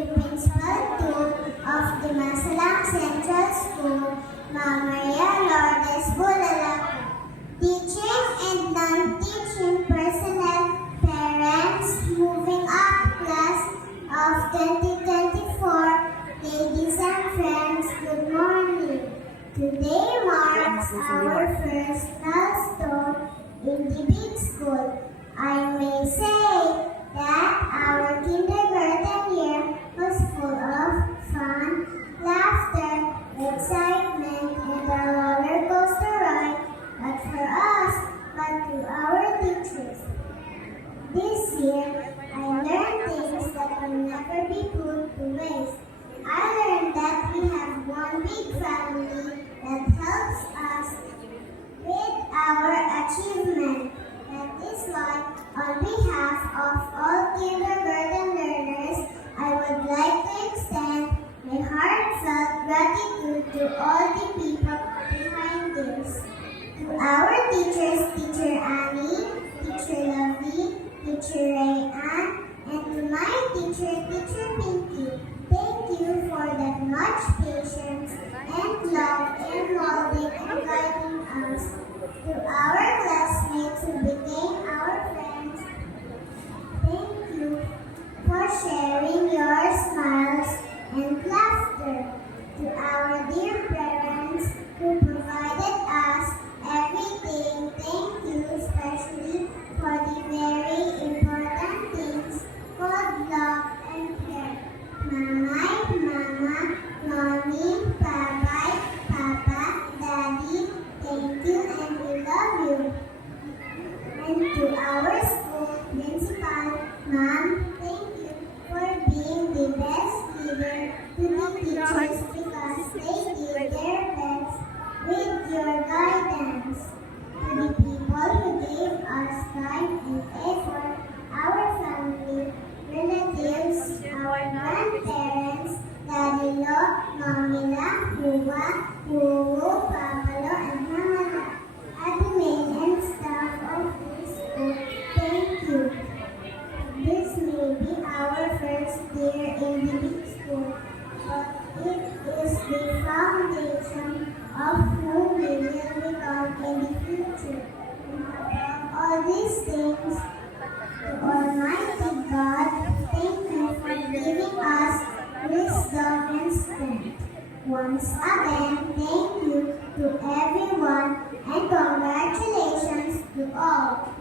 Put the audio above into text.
the Principal 2 of the Masalang Central School, Ma'am Maria Lourdes Bulalaco. Teaching and non-teaching personnel, parents, moving up class of 2024, ladies and friends, good morning. Today marks our first milestone in the big school. I may say that our kindergarten year was full of fun, laughter, excitement, and a roller coaster ride, not for us, but to our teachers. This year, I learned things that will never be put to waste. I learned that we have one big family that helps us with our achievement. That is why, on behalf of all kindergarten learners, I would like to extend my heartfelt gratitude to all the people behind this. To our teachers, Teacher Annie, Teacher Lovey, Teacher Rayanne, and to my teacher, Teacher Pinky. Thank you for that much patience and love in molding and guiding us. To our classmates who became our friends, thank you for sharing your smiles and laughter. To our dear parents who provided us everything, thank you especially for the very important things called love and care. Mama, mommy, papa, daddy, thank you and we love you. And to our school principal, Mom, thank you for being the best leader to the teachers because they did their best with your guidance. To the people who gave us time and effort, our family, relatives, our grandparents, Daddy-lo, Mommy-la, Huwa, Huwu, Papa-lo, and Mama-la. Admin and staff of this school, thank you. This may be our first year in the big school, but it is the foundation of who we will become in the future. Above all these things, to Almighty God, thank you for giving us wisdom and strength. Once again, thank you to everyone and congratulations to all.